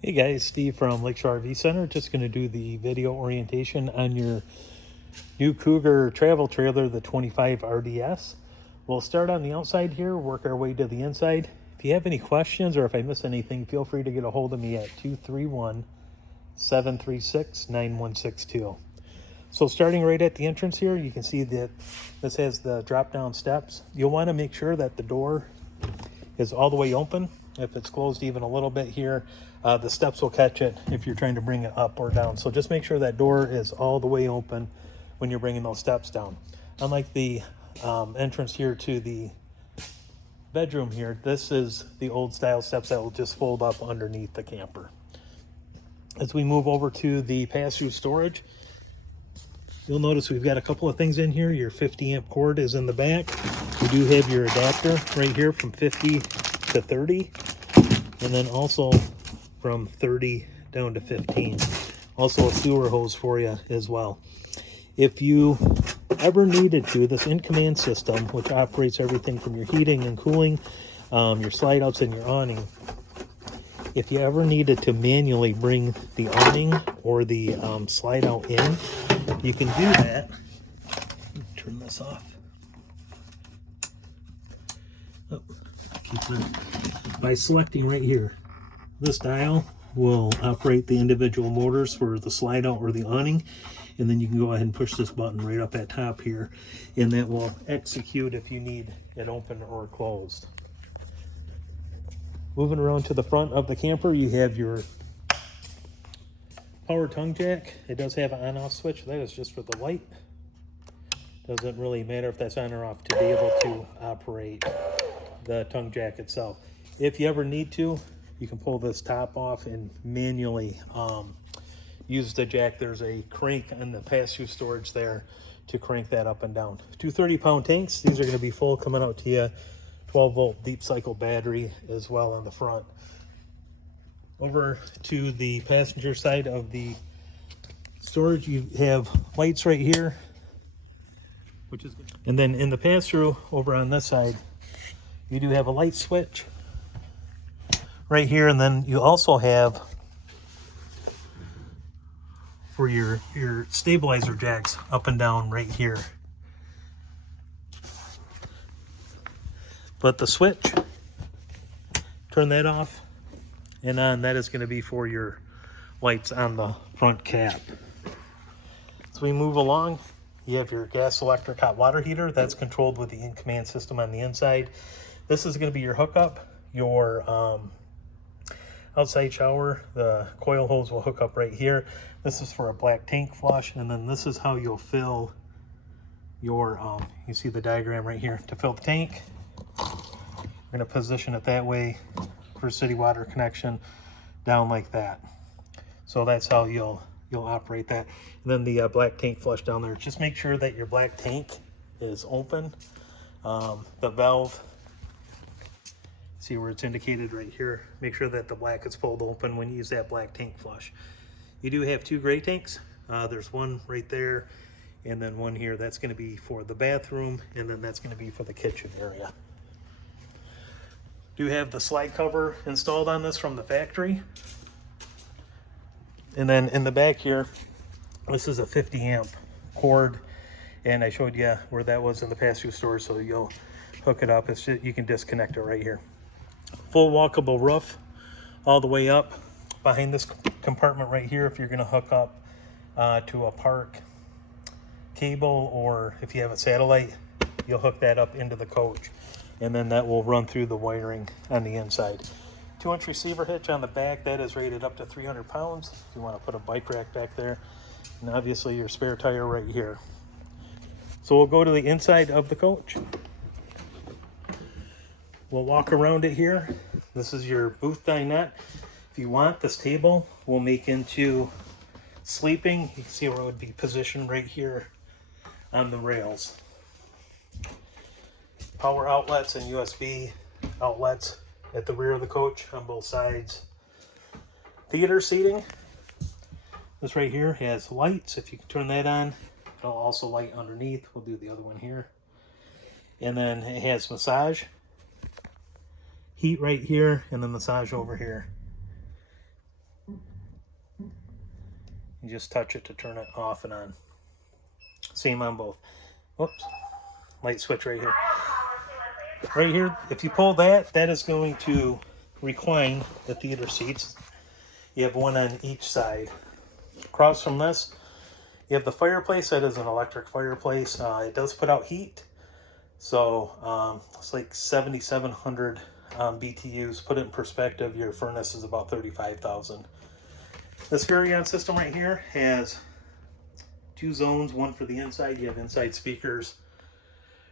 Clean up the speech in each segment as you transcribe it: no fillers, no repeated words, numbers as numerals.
Hey guys, Steve from Lakeshore RV Center. Just going to do the video orientation on your new Cougar travel trailer, the 25 RDS. We'll start on the outside here, work our way to the inside. If you have any questions or if I miss anything, feel free to get a hold of me at 231-736-9162. So starting right at the entrance here, you can see that this has the drop-down steps. You'll want to make sure that the door is all the way open. If it's closed even a little bit here, the steps will catch it if you're trying to bring it up or down. So just make sure that door is all the way open when you're bringing those steps down. Unlike the entrance here to the bedroom here, this is the old style steps that will just fold up underneath the camper. As we move over to the pass-through storage, you'll notice we've got a couple of things in here. Your 50 amp cord is in the back. You do have your adapter right here from 50 to 30, and then also from 30 down to 15. Also a sewer hose for you as well. If you ever needed to, this in-command system, which operates everything from your heating and cooling, your slide outs and your awning, if you ever needed to manually bring the awning or the slide out in, you can do that. Turn this off. Oh, by selecting right here. This dial will operate the individual motors for the slide out or the awning, and then you can go ahead and push this button right up at top here, and that will execute if you need it open or closed. Moving around to the front of the camper, you have your power tongue jack. It does have an on-off switch. That is just for the light. Doesn't really matter if that's on or off to be able to operate the tongue jack itself. If you ever need to, you can pull this top off and manually use the jack. There's a crank on the pass-through storage there to crank that up and down. 230-pound tanks. These are going to be full, coming out to you. 12-volt deep cycle battery as well on the front. Over to the passenger side of the storage, you have lights right here, which is good. And then in the pass-through over on this side, you do have a light switch right here, and then you also have for your stabilizer jacks up and down right here. But the switch, turn that off and on, that is going to be for your lights on the front cap. As we move along, you have your gas electric hot water heater. That's controlled with the in-command system on the inside. This is going to be your hookup. Your outside shower, the coil hose will hook up right here. This is for a black tank flush, and then this is how you'll fill your, you see the diagram right here, to fill the tank. We're going to position it that way for city water connection, down like that. So that's how you'll operate that. And then the black tank flush down there. Just make sure that your black tank is open. The valve, see where it's indicated right here. Make sure that the black is pulled open when you use that black tank flush. You do have two gray tanks. There's one right there, and then one here. That's going to be for the bathroom, and then that's going to be for the kitchen area. Do have the slide cover installed on this from the factory. And then in the back here, this is a 50 amp cord, and I showed you where that was in the pass-through storage, so you'll hook it up. It's just, you can disconnect it right here. Full walkable roof all the way up behind this compartment right here. If you're going to hook up to a park cable, or if you have a satellite, you'll hook that up into the coach, and then that will run through the wiring on the inside. 2-inch receiver hitch on the back. That is rated up to 300 pounds if you want to put a bike rack back there, and obviously your spare tire right here. So we'll go to the inside of the coach. We'll walk around it here. This is your booth dinette. If you want, this table will make into sleeping. You can see where it would be positioned right here on the rails. Power outlets and USB outlets at the rear of the coach on both sides. Theater seating. This right here has lights. If you can turn that on, it'll also light underneath. We'll do the other one here. And then it has massage, heat right here, and then massage over here. You just touch it to turn it off and on. Same on both. Whoops. Light switch right here. Right here, if you pull that, that is going to recline the theater seats. You have one on each side. Across from this, you have the fireplace. That is an electric fireplace. It does put out heat. So it's like 7,700 BTUs. Put it in perspective, your furnace is about 35,000. This Furrion system right here has 2 zones, one for the inside. You have inside speakers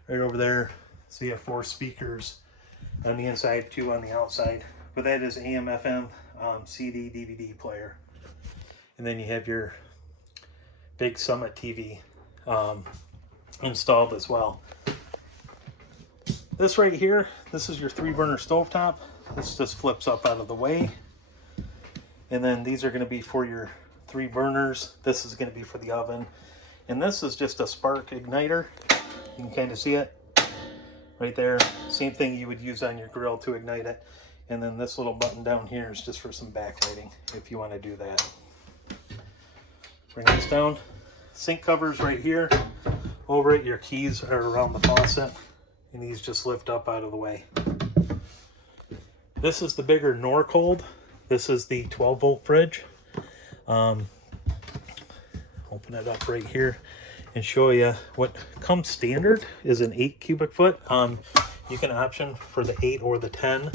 right over there. So you have 4 speakers on the inside, 2 on the outside. But that is AM, FM, CD, DVD player. And then you have your big Summit TV installed as well. This right here, this is your 3-burner stovetop. This just flips up out of the way. And then these are going to be for your 3 burners. This is going to be for the oven. And this is just a spark igniter. You can kind of see it right there. Same thing you would use on your grill to ignite it. And then this little button down here is just for some backlighting if you want to do that. Bring this down. Sink covers right here. Over it, your keys are around the faucet. And these just lift up out of the way. This is the bigger Norcold. This is the 12-volt fridge. Open it up right here and show you what comes standard is an 8 cubic foot. You can option for the 8 or the 10.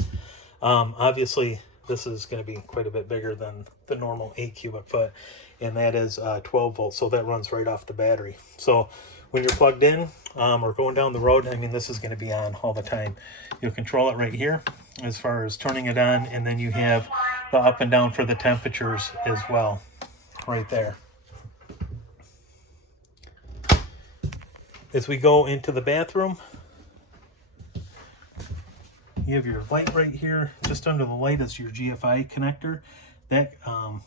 Obviously, this is going to be quite a bit bigger than the normal 8 cubic foot, and that is 12 volts, so that runs right off the battery. So when you're plugged in or going down the road, I mean, this is going to be on all the time. You'll control it right here as far as turning it on, and then you have the up and down for the temperatures as well, right there. As we go into the bathroom, you have your light right here. Just under the light is your GFI connector. That, the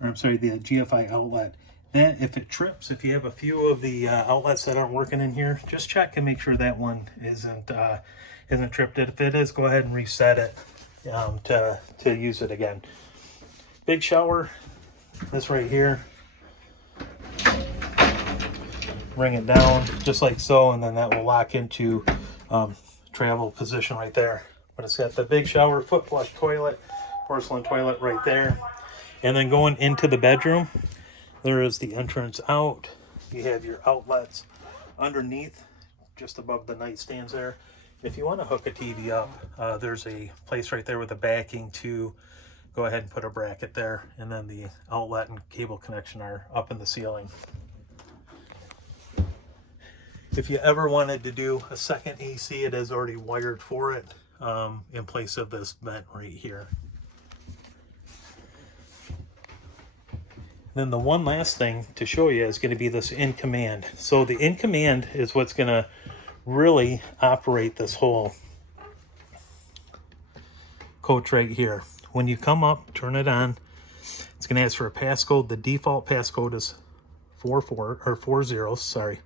GFI outlet. That, if it trips, if you have a few of the outlets that aren't working in here, just check and make sure that one isn't tripped. If it is, go ahead and reset it to use it again. Big shower, this right here. Bring it down just like so, and then that will lock into travel position right there. But it's got the big shower, foot flush toilet, porcelain toilet right there. And then going into the bedroom, there is the entrance out. You have your outlets underneath, just above the nightstands there. If you want to hook a TV up, there's a place right there with the backing to go ahead and put a bracket there. And then the outlet and cable connection are up in the ceiling. If you ever wanted to do a second AC, it is already wired for it in place of this vent right here. Then the one last thing to show you is going to be this in command. So the in command is what's going to really operate this whole coach right here. When you come up, turn it on, it's going to ask for a passcode. The default passcode is 40, sorry.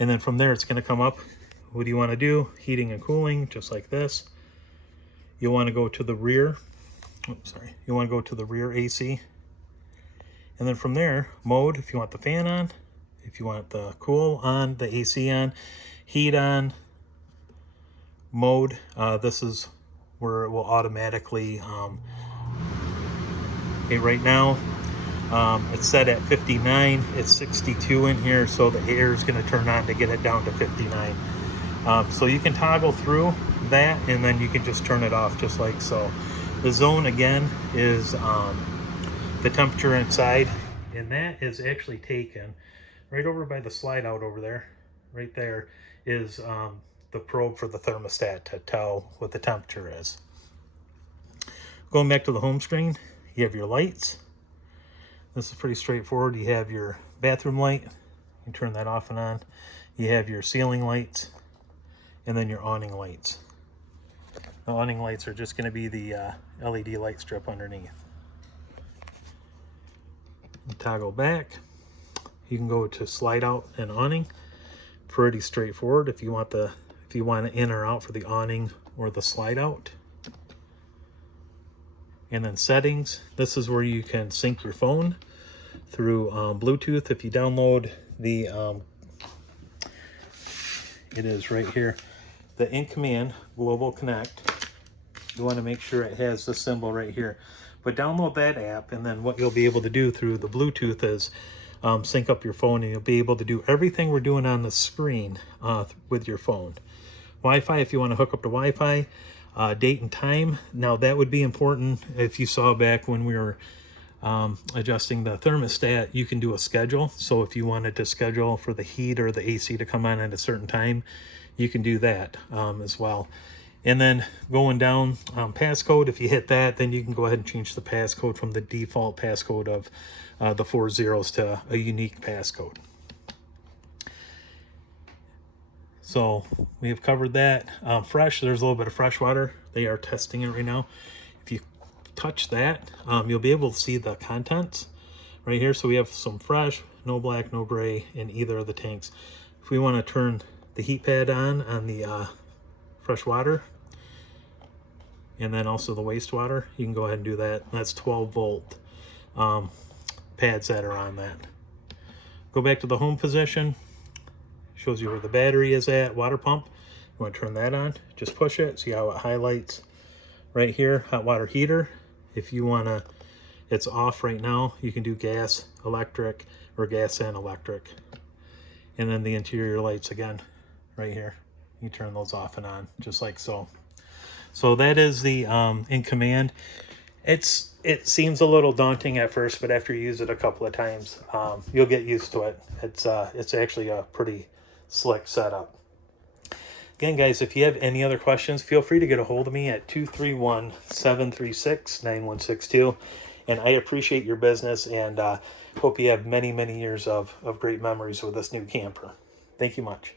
And then from there, it's going to come up. What do you want to do? Heating and cooling, just like this. You want to go to the rear. You want to go to the rear AC. And then from there, mode, if you want the fan on, if you want the cool on, the AC on, heat on, mode. This is where it will automatically, okay, right now, it's set at 59. It's 62 in here, so the air is going to turn on to get it down to 59. So you can toggle through that, and then you can just turn it off just like so. The zone again is the temperature inside, and that is actually taken right over by the slide out over there. Right there is the probe for the thermostat to tell what the temperature is. Going back to the home screen, you have your lights. This is pretty straightforward. You have your bathroom light. You can turn that off and on. You have your ceiling lights, and then your awning lights. The awning lights are just going to be the LED light strip underneath. You toggle back. You can go to slide out and awning. Pretty straightforward. If you want in or out for the awning or the slide out. And then settings, this is where you can sync your phone through Bluetooth. If you download the, it is right here, the In Command Global Connect, you want to make sure it has the symbol right here. But download that app, and then what you'll be able to do through the Bluetooth is sync up your phone, and you'll be able to do everything we're doing on the screen with your phone. Wi-Fi, if you want to hook up to Wi-Fi, date and time. Now that would be important. If you saw back when we were adjusting the thermostat, you can do a schedule. So if you wanted to schedule for the heat or the AC to come on at a certain time, you can do that as well. And then going down, passcode, if you hit that, then you can go ahead and change the passcode from the default passcode of the 4 zeros to a unique passcode. So we have covered that. Fresh, there's a little bit of fresh water. They are testing it right now. If you touch that, you'll be able to see the contents right here. So we have some fresh, no black, no gray in either of the tanks. If we want to turn the heat pad on the fresh water, and then also the wastewater, you can go ahead and do that. That's 12 volt pads that are on that. Go back to the home position. Shows you where the battery is at, water pump. You want to turn that on, just push it, see how it highlights right here, hot water heater. If you want to, it's off right now, you can do gas, electric, or gas and electric. And then the interior lights again, right here. You turn those off and on, just like so. So that is the In Command. It seems a little daunting at first, but after you use it a couple of times, you'll get used to it. It's actually a pretty slick setup. Again, guys, if you have any other questions, feel free to get a hold of me at 231-736-9162. And I appreciate your business, and hope you have many, many years of great memories with this new camper. Thank you much.